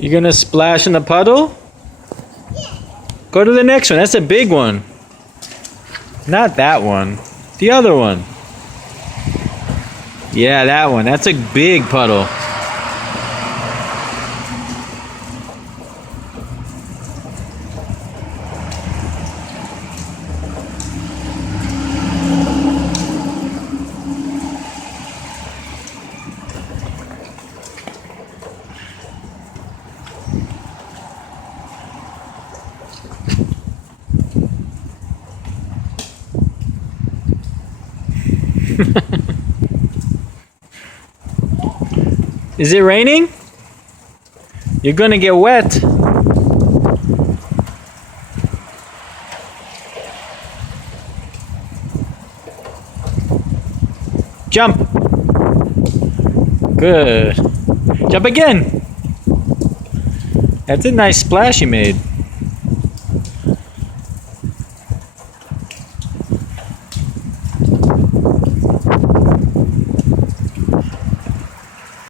You gonna splash in the puddle? Go to the next one. That's a big one. Not that one. The other one. Yeah, that one. That's a big puddle. Is it raining? You're gonna get wet. Jump. Good. Jump again. That's a nice splash you made.